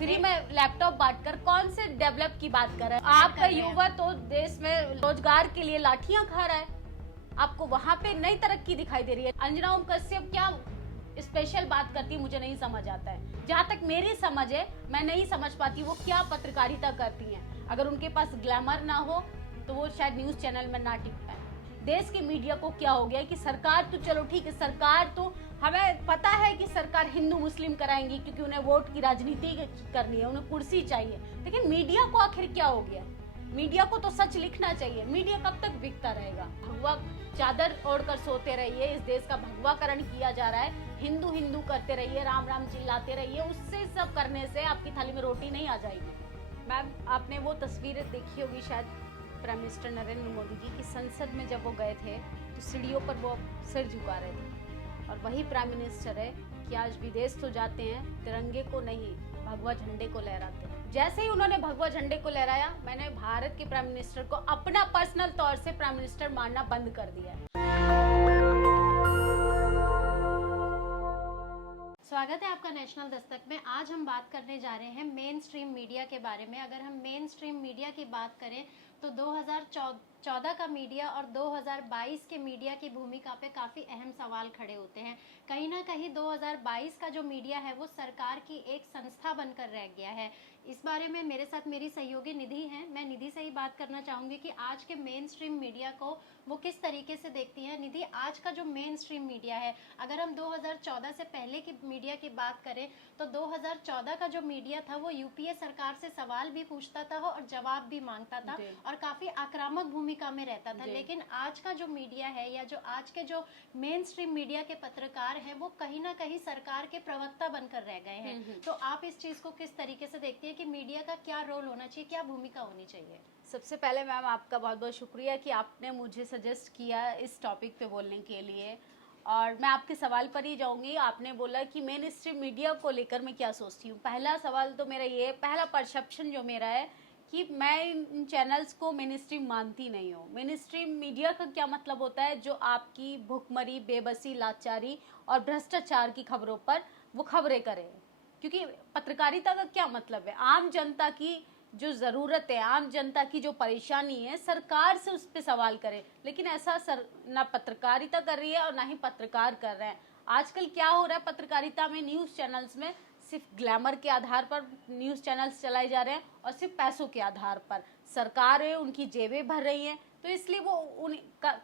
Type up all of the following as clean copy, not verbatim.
Free में laptop बांटकर कौन से डेवलप की बात कर रहे हैं? आपका युवा तो देश में रोजगार के लिए लाठियां खा रहा है, आपको वहां पे नई तरक्की दिखाई दे रही है। अंजना ओम कश्यप क्या स्पेशल बात करती है मुझे नहीं समझ आता है। जहाँ तक मेरी समझ है मैं नहीं समझ पाती वो क्या पत्रकारिता करती हैं। अगर उनके पास ग्लैमर ना हो तो वो शायद न्यूज चैनल में ना टिक पाए। देश की मीडिया को क्या हो गया कि सरकार तो चलो ठीक है, सरकार तो हमें पता है कि सरकार हिंदू मुस्लिम कराएंगी क्योंकि उन्हें वोट की राजनीति करनी है, उन्हें कुर्सी चाहिए। लेकिन मीडिया को आखिर क्या हो गया? मीडिया को तो सच लिखना चाहिए। मीडिया कब तक बिकता रहेगा? भगवा चादर ओढ़कर सोते रहिए, इस देश का भगवाकरण किया जा रहा है। हिंदू हिंदू करते रहिए, राम राम चिल्लाते रहिए, उससे सब करने से आपकी थाली में रोटी नहीं आ जाएगी। मैम आपने वो तस्वीरें देखी होगी शायद प्राइम मिनिस्टर नरेंद्र मोदी जी की संसद में जब वो गए थे तो सीढ़ियों पर वो सिर झुका रहे थे। और वही प्राइम मिनिस्टर है कि आज विदेश तो जाते हैं, तिरंगे को नहीं भगवा झंडे को लहराते हैं। जैसे ही उन्होंने भगवा झंडे को लहराया, मैंने भारत के प्राइम मिनिस्टर को अपना पर्सनल तौर से प्राइम मिनिस्टर मानना बंद कर दिया है। स्वागत है आपका नेशनल दस्तक में। आज हम बात करने जा रहे हैं मेन स्ट्रीम मीडिया के बारे में। अगर हम मेन स्ट्रीम मीडिया की बात करें तो 2014 का मीडिया और 2022 के मीडिया की भूमिका पे काफ़ी अहम सवाल खड़े होते हैं। कहीं ना कहीं 2022 का जो मीडिया है वो सरकार की एक संस्था बनकर रह गया है। इस बारे में मेरे साथ मेरी सहयोगी निधि हैं। मैं निधि से ही बात करना चाहूँगी कि आज के मेन स्ट्रीम मीडिया को वो किस तरीके से देखती हैं। निधि, आज का जो मेन स्ट्रीम मीडिया है, अगर हम 2014 से पहले की मीडिया की बात करें तो 2014 का जो मीडिया था वो यूपीए सरकार से सवाल भी पूछता था और जवाब भी मांगता था और काफी आक्रामक भूमिका में रहता था। लेकिन आज का जो मीडिया है या जो आज के जो मेन स्ट्रीम मीडिया के पत्रकार हैं वो कहीं ना कहीं सरकार के प्रवक्ता बनकर रह गए हैं। तो आप इस चीज को किस तरीके से देखती है कि मीडिया का क्या रोल होना चाहिए, क्या भूमिका होनी चाहिए? सबसे पहले मैम आपका बहुत बहुत शुक्रिया कि आपने मुझे सजेस्ट किया इस टॉपिक पे बोलने के लिए। और मैं आपके सवाल पर ही जाऊंगी। आपने बोला कि मेन स्ट्रीम मीडिया को लेकर मैं क्या सोचती हूँ। पहला सवाल तो मेरा ये, पहला परसेप्शन जो मेरा है कि मैं इन चैनल्स को मेन स्ट्रीम मानती नहीं हूँ। मेन स्ट्रीम मीडिया का क्या मतलब होता है? जो आपकी भुखमरी, बेबसी, लाचारी और भ्रष्टाचार की खबरों पर वो खबरें करे। क्योंकि पत्रकारिता का क्या मतलब है? आम जनता की जो ज़रूरत है, आम जनता की जो परेशानी है, सरकार से उस पर सवाल करे। लेकिन ऐसा ना पत्रकारिता कर रही है और ना ही पत्रकार कर रहे हैं। आजकल क्या हो रहा है पत्रकारिता में, न्यूज़ चैनल्स में सिर्फ ग्लैमर के आधार पर न्यूज़ चैनल्स चलाए जा रहे हैं और सिर्फ पैसों के आधार पर। सरकारें उनकी जेबें भर रही हैं, तो इसलिए वो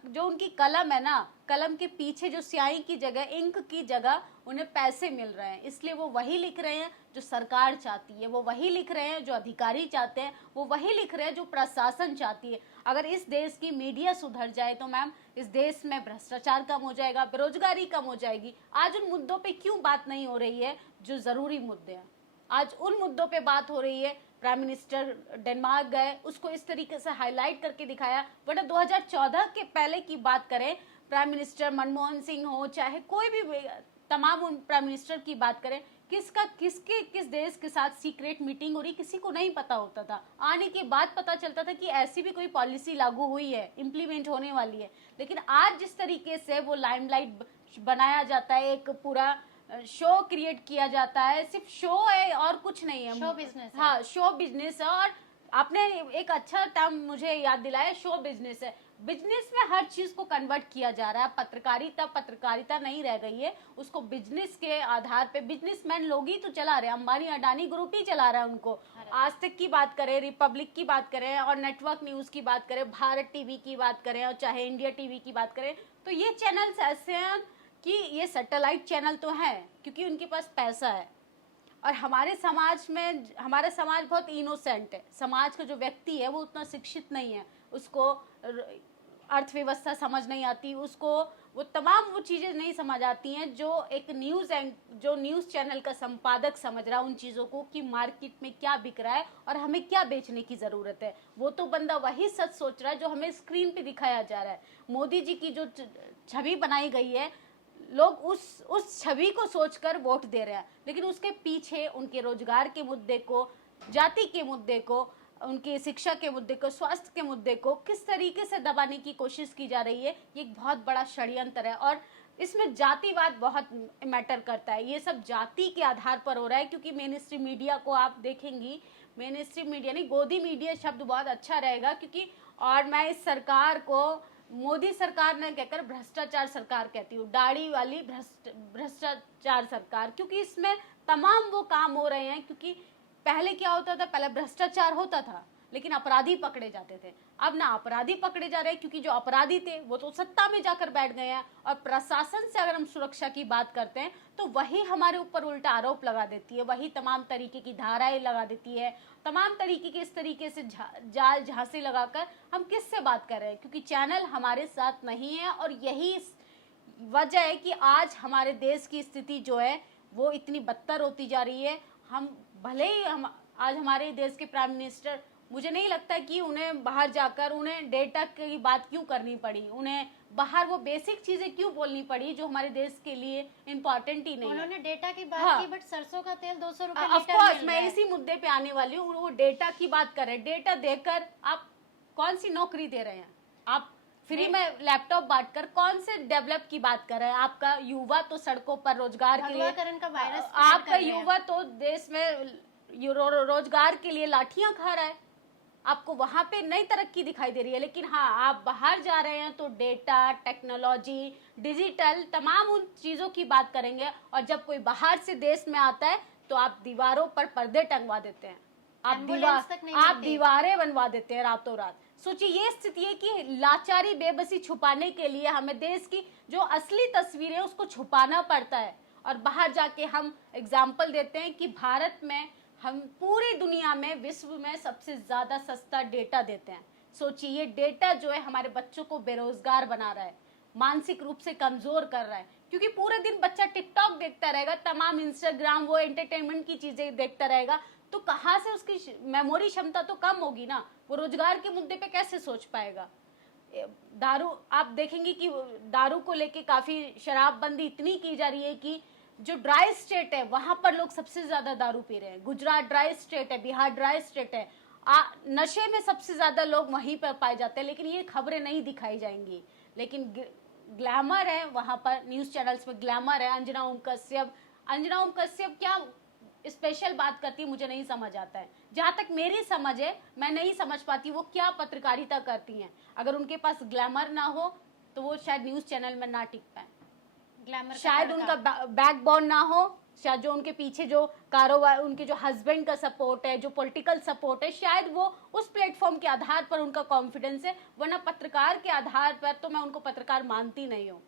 जो उनकी कलम है ना, कलम के पीछे जो स्याही की जगह, इंक की जगह उन्हें पैसे मिल रहे हैं। इसलिए वो वही लिख रहे हैं जो सरकार चाहती है, वो वही लिख रहे हैं जो अधिकारी चाहते हैं, वो वही लिख रहे हैं जो प्रशासन चाहती है। अगर इस देश की मीडिया सुधर जाए तो मैम इस देश में भ्रष्टाचार कम हो जाएगा, बेरोजगारी कम हो जाएगी। आज उन मुद्दों पे क्यों बात नहीं हो रही है जो ज़रूरी मुद्दे हैं? आज उन मुद्दों पे बात हो रही है। प्राइम मिनिस्टर डेनमार्क गए, उसको इस तरीके से हाईलाइट करके दिखाया। वरना 2014 के पहले की बात करें, प्राइम मिनिस्टर मनमोहन सिंह हो, चाहे कोई भी तमाम उन प्राइम मिनिस्टर की बात करें, किस देश के साथ सीक्रेट मीटिंग हो रही किसी को नहीं पता होता था। आने के बाद पता चलता था कि ऐसी भी कोई पॉलिसी लागू हुई है, इम्प्लीमेंट होने वाली है। लेकिन आज जिस तरीके से वो लाइमलाइट बनाया जाता है, एक पूरा शो क्रिएट किया जाता है, सिर्फ शो है और कुछ नहीं है। शो बिजनेस है। हाँ, शो बिजनेस है। और आपने एक अच्छा टर्म मुझे याद दिलाया, शो बिजनेस है। बिजनेस में हर चीज को कन्वर्ट किया जा रहा है। पत्रकारिता नहीं रह गई है, उसको बिजनेस के आधार पे बिजनेसमैन लोग ही तो चला रहे हैं। अंबानी अडानी ग्रुप ही चला रहा है उनको। आज तक की बात करें, रिपब्लिक की बात करें और नेटवर्क न्यूज की बात करें, भारत टीवी की बात करें और चाहे इंडिया टीवी की बात करें, तो ये चैनल्स ऐसे हैं कि ये सैटेलाइट चैनल तो हैं क्योंकि उनके पास पैसा है। और हमारे समाज में, हमारा समाज बहुत इनोसेंट है। समाज का जो व्यक्ति है वो उतना शिक्षित नहीं है, उसको अर्थव्यवस्था समझ नहीं आती, उसको वो तमाम वो चीज़ें नहीं समझ आती हैं जो एक न्यूज़ चैनल का संपादक समझ रहा है उन चीज़ों को कि मार्केट में क्या बिक रहा है और हमें क्या बेचने की ज़रूरत है। वो तो बंदा वही सच सोच रहा है जो हमें स्क्रीन पे दिखाया जा रहा है। मोदी जी की जो छवि बनाई गई है, लोग उस छवि को सोचकर वोट दे रहे हैं। लेकिन उसके पीछे उनके रोजगार के मुद्दे को, जाति के मुद्दे को, उनकी शिक्षा के मुद्दे को, स्वास्थ्य के मुद्दे को किस तरीके से दबाने की कोशिश की जा रही है, ये एक बहुत बड़ा षड्यंत्र है। और इसमें जातिवाद बहुत मैटर करता है। ये सब जाति के आधार पर हो रहा है, क्योंकि मेन स्ट्रीम मीडिया को आप देखेंगी, मेन स्ट्रीम मीडिया नहीं, गोदी मीडिया शब्द बहुत अच्छा रहेगा, क्योंकि और मैं इस सरकार को मोदी सरकार ने कहकर भ्रष्टाचार सरकार कहती हूँ, दाढ़ी वाली भ्रष्टाचार सरकार, क्योंकि इसमें तमाम वो काम हो रहे हैं। क्योंकि पहले क्या होता था, पहले भ्रष्टाचार होता था लेकिन अपराधी पकड़े जाते थे, अब ना अपराधी पकड़े जा रहे हैं, क्योंकि जो अपराधी थे वो तो सत्ता में जाकर बैठ गए हैं। और प्रशासन से अगर हम सुरक्षा की बात करते हैं तो वही हमारे ऊपर उल्टा आरोप लगा देती है, वही तमाम तरीके की धाराएं लगा देती है, तमाम तरीके के इस तरीके से जाल झांसे लगाकर हम किससे बात कर रहे हैं, क्योंकि चैनल हमारे साथ नहीं है। और यही वजह है कि आज हमारे देश की स्थिति जो है वो इतनी बदतर होती जा रही है। हम भले ही हम आज हमारे देश के प्राइम मिनिस्टर, मुझे नहीं लगता कि उन्हें बाहर जाकर उन्हें डेटा की बात क्यों करनी पड़ी, उन्हें बाहर वो बेसिक चीजें क्यों बोलनी पड़ी जो हमारे देश के लिए इम्पोर्टेंट ही नहीं है। उन्होंने डेटा की बात हाँ। की, बट सरसों का तेल 200 रुपए ऑफ लीटर कोर्स मिल मैं रहा है। इसी मुद्दे पे आने वाली हूँ। वो डेटा की बात कर रहे हैं, डेटा देकर आप कौन सी नौकरी दे रहे हैं? आप फ्री में लैपटॉप बांटकर कौन से डेवलप की बात कर रहे हैं? आपका युवा तो सड़कों पर रोजगार के लिए, भगवाकरण का वायरस स्प्रेड आपका कर रहे हैं। युवा तो देश में रोजगार के लिए लाठियां खा रहा है, आपको वहां पे नई तरक्की दिखाई दे रही है। लेकिन हाँ, आप बाहर जा रहे हैं तो डेटा, टेक्नोलॉजी, डिजिटल, तमाम उन चीजों की बात करेंगे। और जब कोई बाहर से देश में आता है तो आप दीवारों पर पर्दे टंगवा देते हैं, एम्बुलेंस तक नहीं आप मिलती। दीवारें बनवा देते हैं रातों रात। सोचिए, ये स्थिति है कि लाचारी, बेबसी छुपाने के लिए हमें देश की जो असली तस्वीर है उसको छुपाना पड़ता है। और बाहर जाके हम एग्जाम्पल देते हैं कि भारत में हम पूरी दुनिया में, विश्व में सबसे ज्यादा सस्ता डेटा देते हैं। सोचिए, ये डेटा जो है हमारे बच्चों को बेरोजगार बना रहा है, मानसिक रूप से कमजोर कर रहा है। क्योंकि पूरे दिन बच्चा टिकटॉक देखता रहेगा, तमाम इंस्टाग्राम, वो एंटरटेनमेंट की चीजें देखता रहेगा, तो कहाँ से उसकी मेमोरी क्षमता तो कम होगी ना, वो रोजगार के मुद्दे पे कैसे सोच पाएगा। दारू, आप देखेंगे कि दारू को लेके काफी शराबबंदी इतनी की जा रही है कि जो ड्राई स्टेट है वहां पर लोग सबसे ज्यादा दारू पी रहे हैं। गुजरात ड्राई स्टेट है, बिहार ड्राई स्टेट है, नशे में सबसे ज्यादा लोग वहीं पर पाए जाते हैं। लेकिन ये खबरें नहीं दिखाई जाएंगी, लेकिन ग्लैमर है वहां पर, न्यूज चैनल्स में ग्लैमर है। अंजना ओम कश्यप क्या स्पेशल बात करती है, मुझे नहीं समझ आता है। जहां तक मेरी समझ है, मैं नहीं समझ पाती वो क्या पत्रकारिता करती हैं। अगर उनके पास ग्लैमर ना हो तो वो शायद न्यूज चैनल में ना टिक पाए, ग्लैमर शायद उनका बैकबोन ना हो, शायद जो उनके पीछे जो कारोबार, उनके जो हस्बैंड का सपोर्ट है, जो पॉलिटिकल सपोर्ट है, शायद वो उस प्लेटफॉर्म के आधार पर उनका कॉन्फिडेंस है। वरना पत्रकार के आधार पर तो मैं उनको पत्रकार मानती नहीं हूँ।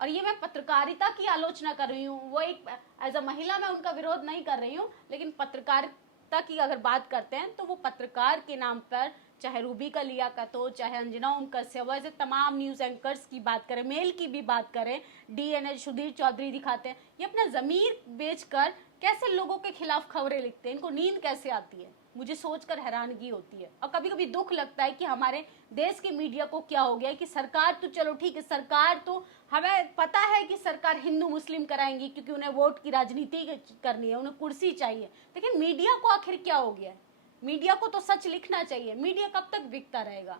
और ये मैं पत्रकारिता की आलोचना कर रही हूँ, वो एक एज अ महिला मैं उनका विरोध नहीं कर रही हूँ। लेकिन पत्रकारिता की अगर बात करते हैं तो वो पत्रकार के नाम पर, चाहे रूबी का लियाकत हो, चाहे अंजना ओम कश्यप, ऐसे तमाम न्यूज एंकर्स की बात करें, मेल की भी बात करें, डीएनए सुधीर चौधरी दिखाते हैं, ये अपना जमीर बेचकर कैसे लोगों के खिलाफ खबरें लिखते हैं, इनको नींद कैसे आती है, मुझे सोचकर हैरानगी होती है। और कभी कभी दुख लगता है कि हमारे देश की मीडिया को क्या हो गया है कि सरकार तो चलो ठीक है, सरकार तो हमें पता है कि सरकार हिंदू मुस्लिम कराएंगी क्योंकि उन्हें वोट की राजनीति करनी है, उन्हें कुर्सी चाहिए। लेकिन मीडिया को आखिर क्या हो गया है? मीडिया को तो सच लिखना चाहिए। मीडिया कब तक बिकता रहेगा?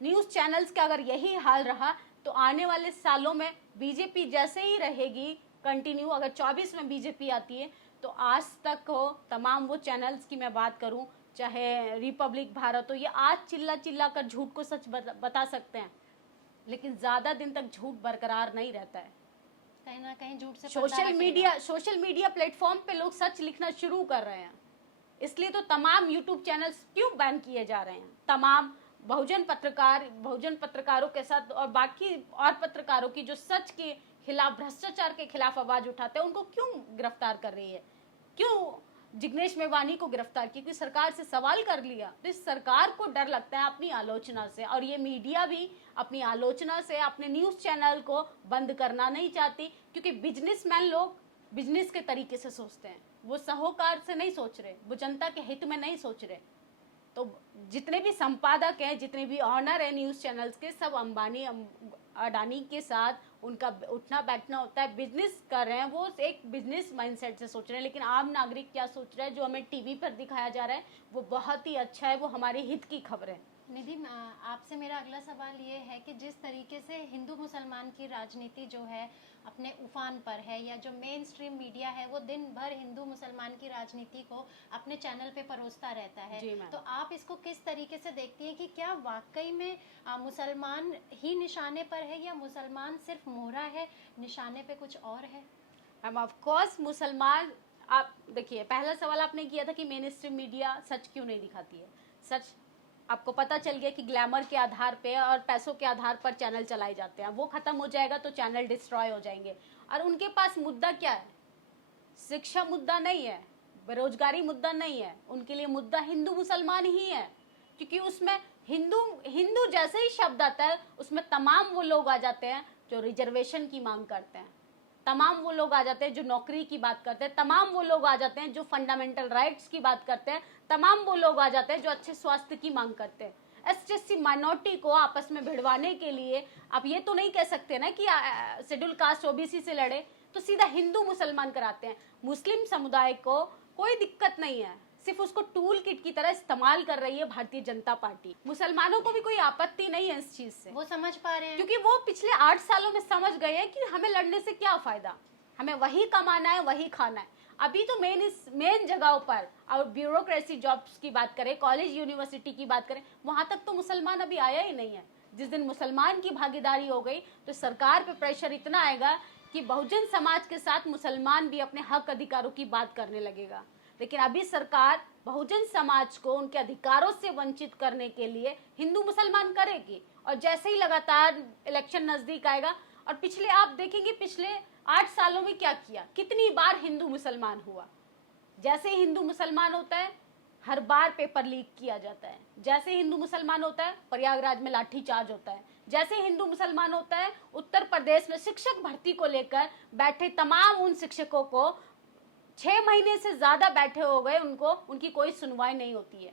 न्यूज चैनल्स का अगर यही हाल रहा तो आने वाले सालों में बीजेपी जैसे ही रहेगी कंटिन्यू, अगर 24 में बीजेपी आती है तो आज तक हो तमाम वो चैनल्स की मैं बात करूं, चाहे रिपब्लिक भारत हो, ये आज चिल्ला चिल्ला कर झूठ को सच बता सकते हैं, लेकिन ज्यादा दिन तक झूठ बरकरार नहीं रहता है। कहीं ना कहीं झूठ से सोशल मीडिया प्लेटफॉर्म पे लोग सच लिखना शुरू कर रहे हैं, इसलिए तो तमाम यूट्यूब चैनल्स क्यों बैन किए जा रहे हैं। तमाम बहुजन पत्रकारों के साथ और बाकी और पत्रकारों की जो सच के खिलाफ, भ्रष्टाचार के खिलाफ आवाज उठाते हैं, उनको क्यों गिरफ्तार कर रही है? क्यों जिग्नेश मेवानी को गिरफ्तार किया? क्योंकि सरकार से सवाल कर लिया। तो इस सरकार को डर लगता है अपनी आलोचना से, और ये मीडिया भी अपनी आलोचना से अपने न्यूज चैनल को बंद करना नहीं चाहती, क्योंकि बिजनेसमैन लोग बिजनेस के तरीके से सोचते हैं, वो साहूकार से नहीं सोच रहे, वो जनता के हित में नहीं सोच रहे। तो जितने भी संपादक हैं, जितने भी ऑनर है न्यूज चैनल्स के, सब अंबानी अडानी के साथ उनका उठना बैठना होता है, बिजनेस कर रहे हैं, वो एक बिजनेस माइंडसेट से सोच रहे हैं। लेकिन आम नागरिक क्या सोच रहा है? जो हमें टीवी पर दिखाया जा रहा है वो बहुत ही अच्छा है, वो हमारे हित की खबर है। निधि, आपसे मेरा अगला सवाल ये है कि जिस तरीके से हिंदू मुसलमान की राजनीति जो है अपने उफान पर है, या जो मेन स्ट्रीम मीडिया है वो दिन भर हिंदू मुसलमान की राजनीति को अपने चैनल पे परोसता रहता है, जी मैम। तो आप इसको किस तरीके से देखती हैं कि क्या वाकई में मुसलमान ही निशाने पर है, या मुसलमान सिर्फ मोहरा है, निशाने पे कुछ और है? मैम ऑफ कोर्स मुसलमान, आप देखिए पहला सवाल आपने किया था कि मेन स्ट्रीम मीडिया सच क्यों नहीं दिखाती है। सच आपको पता चल गया कि ग्लैमर के आधार पे और पैसों के आधार पर चैनल चलाए जाते हैं, वो खत्म हो जाएगा तो चैनल डिस्ट्रॉय हो जाएंगे। और उनके पास मुद्दा क्या है? शिक्षा मुद्दा नहीं है, बेरोजगारी मुद्दा नहीं है, उनके लिए मुद्दा हिंदू मुसलमान ही है। क्योंकि उसमें हिंदू हिंदू जैसे ही शब्द आता है उसमें तमाम वो लोग आ जाते हैं जो रिजर्वेशन की मांग करते हैं, तमाम वो लोग आ जाते हैं जो नौकरी की बात करते हैं, तमाम वो लोग आ जाते हैं जो फंडामेंटल राइट्स की बात करते हैं, तमाम वो लोग आ जाते हैं जो अच्छे स्वास्थ्य की मांग करते हैं। एसटीएससी माइनॉरिटी को आपस में भिड़वाने के लिए आप ये तो नहीं कह सकते ना कि शेड्यूल कास्ट ओबीसी से लड़े, तो सीधा हिंदू मुसलमान कराते हैं। मुस्लिम समुदाय को कोई दिक्कत नहीं है, सिर्फ उसको टूल किट की तरह इस्तेमाल कर रही है भारतीय जनता पार्टी। मुसलमानों को भी कोई आपत्ति नहीं है इस चीज से, वो समझ पा रहे हैं क्योंकि वो पिछले 8 सालों में समझ गए हैं कि हमें लड़ने से क्या फायदा, हमें वही कमाना है, वही खाना है। अभी तो मेन जगहों पर और ब्यूरोक्रेसी जॉब्स की बात करें, कॉलेज यूनिवर्सिटी की बात करें, वहां तक तो मुसलमान अभी आया ही नहीं है। जिस दिन मुसलमान की भागीदारी हो गई तो सरकार पे प्रेशर इतना आएगा कि बहुजन समाज के साथ मुसलमान भी अपने हक अधिकारों की बात करने लगेगा। लेकिन अभी सरकार बहुजन समाज को उनके अधिकारों से वंचित करने के लिए हिंदू मुसलमान करेगी। और जैसे ही लगातार इलेक्शन नजदीक आएगा, और पिछले आप देखेंगे पिछले 8 सालों में क्या किया, कितनी बार हिंदू मुसलमान हुआ। जैसे ही हिंदू मुसलमान होता है हर बार पेपर लीक किया जाता है, जैसे हिंदू मुसलमान होता है प्रयागराज में लाठीचार्ज होता है, जैसे हिंदू मुसलमान होता है उत्तर प्रदेश में शिक्षक भर्ती को लेकर बैठे तमाम उन शिक्षकों को 6 महीने से ज्यादा बैठे हो गए, उनको उनकी कोई सुनवाई नहीं होती है।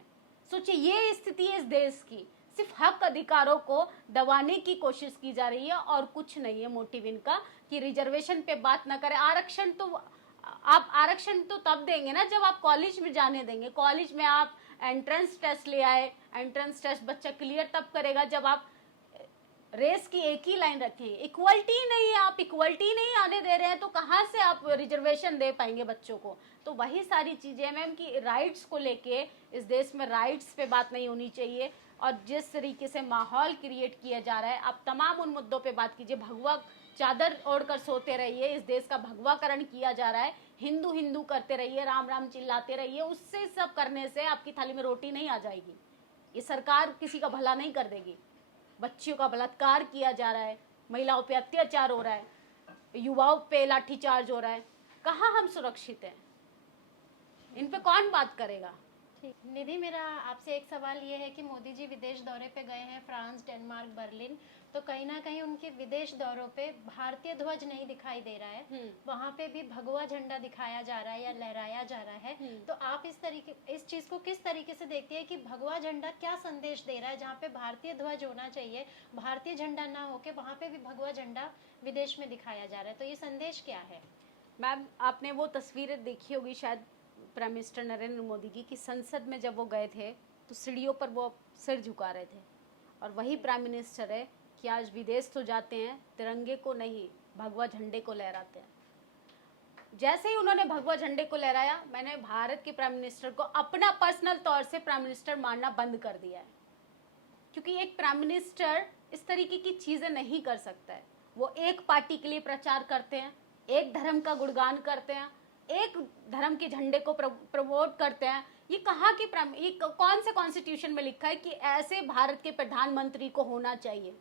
सोचिए ये स्थिति है इस देश की, सिर्फ हक अधिकारों को दबाने की कोशिश की जा रही है और कुछ नहीं है मोटिव इनका कि रिजर्वेशन पे बात ना करें। आरक्षण तो आप आरक्षण तो तब देंगे ना जब आप कॉलेज में जाने देंगे। कॉलेज में आप एंट्रेंस टेस्ट ले आए, एंट्रेंस टेस्ट बच्चा क्लियर तब करेगा जब आप रेस की एक ही लाइन रखेंगे। इक्वलिटी नहीं है, आप इक्वलिटी नहीं आने दे रहे हैं तो कहाँ से आप रिजर्वेशन दे पाएंगे बच्चों को। तो वही सारी चीजें मैम कि राइट्स को लेके इस देश में राइट्स पे बात नहीं होनी चाहिए। और जिस तरीके से माहौल क्रिएट किया जा रहा है, आप तमाम उन मुद्दों पे बात कीजिए। भगवा चादर ओढ़कर सोते रहिए, इस देश का भगवाकरण किया जा रहा है, हिंदू हिंदू करते रहिए, राम राम चिल्लाते रहिए, उससे सब करने से आपकी थाली में रोटी नहीं आ जाएगी। ये सरकार किसी का भला नहीं कर देगी। बच्चियों का बलात्कार किया जा रहा है, महिलाओं पे अत्याचार हो रहा है, युवाओं पे लाठीचार्ज हो रहा है, कहाँ हम सुरक्षित हैं? इन पे कौन बात करेगा? ठीक निधि, मेरा आपसे एक सवाल ये है कि मोदी जी विदेश दौरे पे गए हैं, फ्रांस, डेनमार्क, बर्लिन, तो कहीं ना कहीं उनके विदेश दौरों पे भारतीय ध्वज नहीं दिखाई दे रहा है, वहाँ पे भी भगवा झंडा दिखाया जा रहा है या लहराया जा रहा है। तो आप इस चीज को किस तरीके से देखती है कि भगवा झंडा क्या संदेश दे रहा है? जहाँ पे भारतीय ध्वज होना चाहिए, भारतीय झंडा ना होके वहाँ पे भी भगवा झंडा विदेश में दिखाया जा रहा है, तो ये संदेश क्या है? मैम आपने वो तस्वीरें देखी होगी शायद प्राइम मिनिस्टर नरेंद्र मोदी की, कि संसद में जब वो गए थे तो सीढ़ियों पर वो सिर झुका रहे थे। और वही प्राइम मिनिस्टर है कि आज विदेश तो जाते हैं, तिरंगे को नहीं भगवा झंडे को लहराते हैं। जैसे ही उन्होंने भगवा झंडे को लहराया, मैंने भारत के प्राइम मिनिस्टर को अपना पर्सनल तौर से प्राइम मिनिस्टर मानना बंद कर दिया है। क्योंकि एक प्राइम मिनिस्टर इस तरीके की चीजें नहीं कर सकता है। वो एक पार्टी के लिए प्रचार करते हैं, एक धर्म का गुणगान करते हैं, एक धर्म के झंडे को प्रमोट करते हैं। ये कहाँ की ये कौन से कॉन्स्टिट्यूशन में लिखा है कि ऐसे भारत के प्रधानमंत्री को होना चाहिए?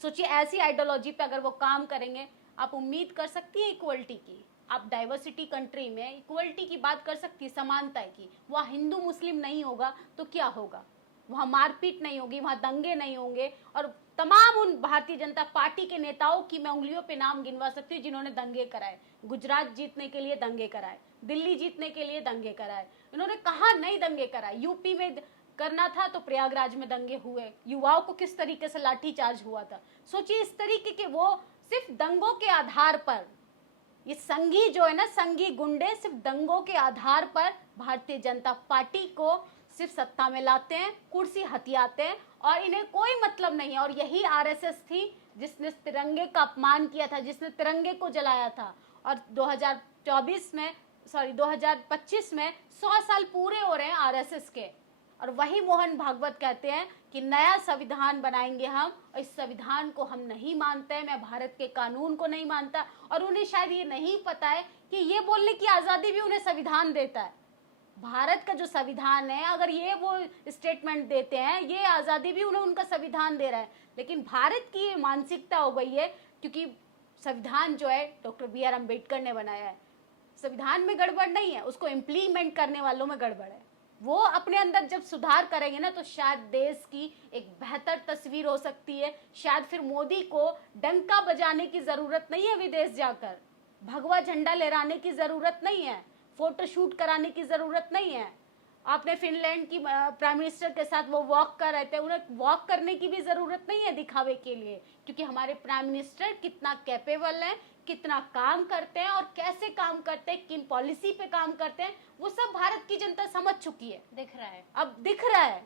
सोचिए ऐसी आइडियोलॉजी पे अगर वो काम करेंगे, आप उम्मीद कर सकती है इक्वलिटी की? आप डाइवर्सिटी कंट्री में इक्वलिटी की बात कर सकती है, समानता की? वहाँ हिंदू मुस्लिम नहीं होगा तो क्या होगा? वहाँ मारपीट नहीं होगी, वहाँ दंगे नहीं होंगे। और तमाम उन भारतीय जनता पार्टी के नेताओं की मैं उंगलियों पे नाम गिनवा सकती हूँ जिन्होंने दंगे कराए। गुजरात जीतने के लिए दंगे कराए, दिल्ली जीतने के लिए दंगे कराए। इन्होंने कहाँ नहीं दंगे कराए? यूपी में करना था तो प्रयागराज में दंगे हुए, युवाओं को किस तरीके से लाठीचार्ज हुआ था। सोचिए इस तरीके के वो सिर्फ दंगों के आधार पर, ये संघी जो है ना, संघी गुंडे सिर्फ दंगों के आधार पर भारतीय जनता पार्टी को सिर्फ सत्ता में लाते हैं, कुर्सी हथियाते हैं और इन्हें कोई मतलब नहीं है। और यही आरएसएस थी जिसने तिरंगे का अपमान किया था, जिसने तिरंगे को जलाया था। और 2025 में 100 साल पूरे हो रहे हैं आरएसएस के, और वही मोहन भागवत कहते हैं कि नया संविधान बनाएंगे हम। इस संविधान को हम नहीं मानते हैं, मैं भारत के कानून को नहीं मानता। और उन्हें शायद ये नहीं पता है कि ये बोलने की आज़ादी भी उन्हें संविधान देता है। भारत का जो संविधान है, अगर ये वो स्टेटमेंट देते हैं, ये आज़ादी भी उन्हें उनका संविधान दे रहा है। लेकिन भारत की ये मानसिकता हो गई है, क्योंकि संविधान जो है डॉक्टर BR अम्बेडकर ने बनाया है। संविधान में गड़बड़ नहीं है, उसको इम्प्लीमेंट करने वालों में गड़बड़ है। वो अपने अंदर जब सुधार करेंगे ना, तो शायद देश की एक बेहतर तस्वीर हो सकती है। शायद फिर मोदी को डंका बजाने की जरूरत नहीं है, विदेश जाकर भगवा झंडा लहराने की जरूरत नहीं है, फोटो शूट कराने की जरूरत नहीं है। आपने फिनलैंड की प्राइम मिनिस्टर के साथ वो वॉक कर रहे थे, उन्हें वॉक करने की भी जरूरत नहीं है दिखावे के लिए, क्योंकि हमारे प्राइम मिनिस्टर कितना कैपेबल है, कितना काम करते हैं और कैसे काम करते हैं, किन पॉलिसी पे काम करते हैं, वो सब भारत की जनता समझ चुकी है। दिख रहा है, अब दिख रहा है।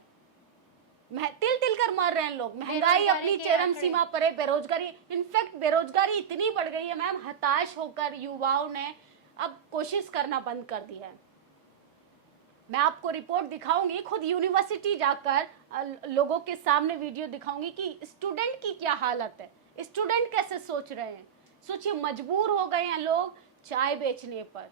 तिल तिल कर मर रहे हैं लोग, महंगाई अपनी चरम सीमा पर है, बेरोजगारी, इनफैक्ट बेरोजगारी इतनी बढ़ गई है मैम, हताश होकर युवाओं ने अब कोशिश करना बंद कर दिया है। मैं आपको रिपोर्ट दिखाऊंगी, खुद यूनिवर्सिटी जाकर लोगों के सामने वीडियो दिखाऊंगी कि स्टूडेंट की क्या हालत है, स्टूडेंट कैसे सोच रहे हैं। सोचिए, मजबूर हो गए हैं लोग चाय बेचने पर।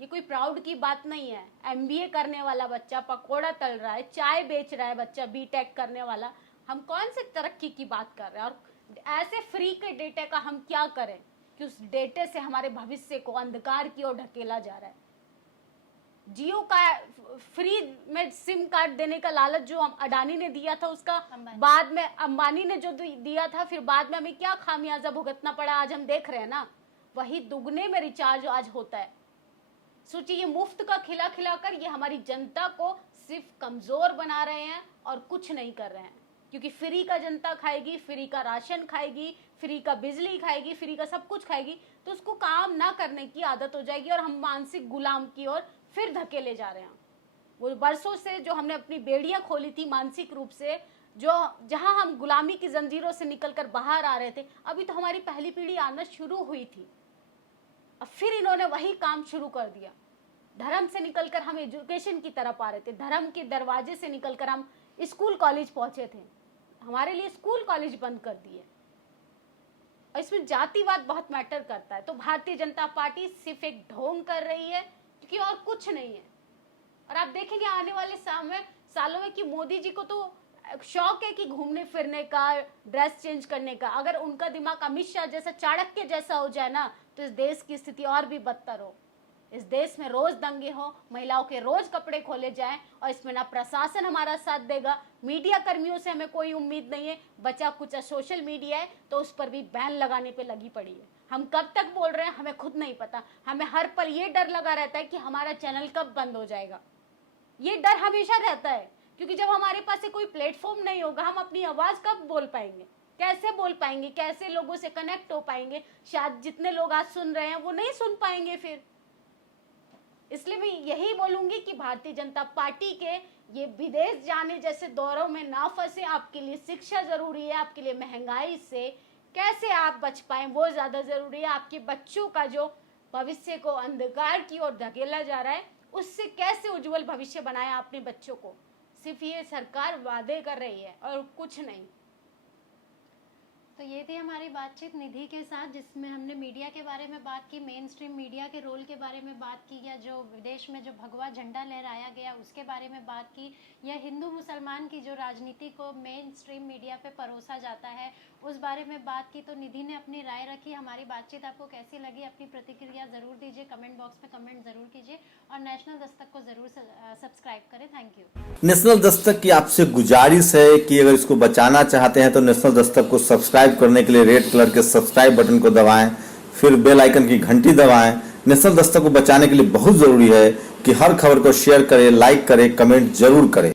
ये कोई प्राउड की बात नहीं है। MBA करने वाला बच्चा पकोड़ा तल रहा है, चाय बेच रहा है बच्चा BTech करने वाला। हम कौन से तरक्की की बात कर रहे हैं? और ऐसे फ्री के डेटा का हम क्या करें कि उस डेटे से हमारे भविष्य को अंधकार की ओर ढकेला जा रहा है। जियो का फ्री में सिम कार्ड देने का लालच जो अडानी ने दिया था, उसका बाद में अंबानी ने जो दिया था, फिर बाद में हमें क्या खामियाजा भुगतना पड़ा, आज हम देख रहे हैं ना। वही दुगने में रिचार्ज आज होता है। सोचिए, ये मुफ्त का खिला खिलाकर ये हमारी जनता को सिर्फ कमजोर बना रहे हैं और कुछ नहीं कर रहे हैं। क्योंकि फ्री का जनता खाएगी, फ्री का राशन खाएगी, फ्री का बिजली खाएगी, फ्री का सब कुछ खाएगी, तो उसको काम ना करने की आदत हो जाएगी और हम मानसिक गुलाम की ओर फिर धकेले जा रहे हैं। वो बरसों से जो हमने अपनी बेड़ियां खोली थी मानसिक रूप से, जो जहां हम गुलामी की जंजीरों से निकलकर बाहर आ रहे थे, अभी तो हमारी पहली पीढ़ी आना शुरू हुई थी। अब फिर इन्होंने वही काम शुरू कर दिया। धर्म से निकलकर हम एजुकेशन की तरफ आ रहे थे, धर्म के दरवाजे से निकलकर हम स्कूल कॉलेज पहुंचे थे, हमारे लिए स्कूल कॉलेज बंद कर दिए। और इसमें जातिवाद बहुत मैटर करता है। तो भारतीय जनता पार्टी सिर्फ एक ढोंग कर रही है, क्योंकि और कुछ नहीं है। और आप देखेंगे आने वाले सालों में कि मोदी जी को तो शौक है कि घूमने फिरने का, ड्रेस चेंज करने का। अगर उनका दिमाग अमित शाह जैसा, चाणक्य जैसा हो जाए ना, तो इस देश की स्थिति और भी बदतर हो। इस देश में रोज दंगे हो, महिलाओं के रोज कपड़े खोले जाएं, और इसमें ना प्रशासन हमारा साथ देगा, मीडिया कर्मियों से हमें कोई उम्मीद नहीं है। बचा कुछ सोशल मीडिया है तो उस पर भी बैन लगाने पे लगी पड़ी है। हम कब तक बोल रहे हैं हमें खुद नहीं पता। हमें हर पल ये डर लगा रहता है कि हमारा चैनल कब बंद हो जाएगा। ये डर हमेशा रहता है, क्योंकि जब हमारे पास कोई प्लेटफॉर्म नहीं होगा, हम अपनी आवाज कब बोल पाएंगे, कैसे बोल पाएंगे, कैसे लोगों से कनेक्ट हो पाएंगे। शायद जितने लोग आज सुन रहे हैं वो नहीं सुन पाएंगे फिर। इसलिए मैं यही बोलूंगी कि भारतीय जनता पार्टी के ये विदेश जाने जैसे दौरों में ना फंसे। आपके लिए शिक्षा जरूरी है, आपके लिए महंगाई से कैसे आप बच पाएं वो ज्यादा जरूरी है। आपके बच्चों का जो भविष्य को अंधकार की ओर धकेला जा रहा है, उससे कैसे उज्जवल भविष्य बनाया अपने बच्चों को। सिर्फ ये सरकार वादे कर रही है और कुछ नहीं। तो ये थी हमारी बातचीत निधि के साथ, जिसमें हमने मीडिया के बारे में बात की, मेन स्ट्रीम मीडिया के रोल के बारे में बात की, या जो विदेश में जो भगवा झंडा लहराया गया उसके बारे में बात की, या हिंदू मुसलमान की जो राजनीति को मेन स्ट्रीम मीडिया पे परोसा जाता है उस बारे में बात की। तो निधि ने अपनी राय रखी। हमारी बातचीत आपको कैसी लगी, अपनी प्रतिक्रिया ज़रूर दीजिए, कमेंट बॉक्स में कमेंट ज़रूर कीजिए, और नेशनल दस्तक को ज़रूर सब्सक्राइब करें। Thank you. नेशनल दस्तक की आपसे गुजारिश है कि अगर इसको बचाना चाहते हैं तो नेशनल दस्तक को सब्सक्राइब करने के लिए रेड कलर के सब्सक्राइब बटन को दबाएं, फिर बेल आइकन की घंटी दबाएं। नेशनल दस्तक को बचाने के लिए बहुत जरूरी है कि हर खबर को शेयर करें, लाइक करें, कमेंट जरूर करें।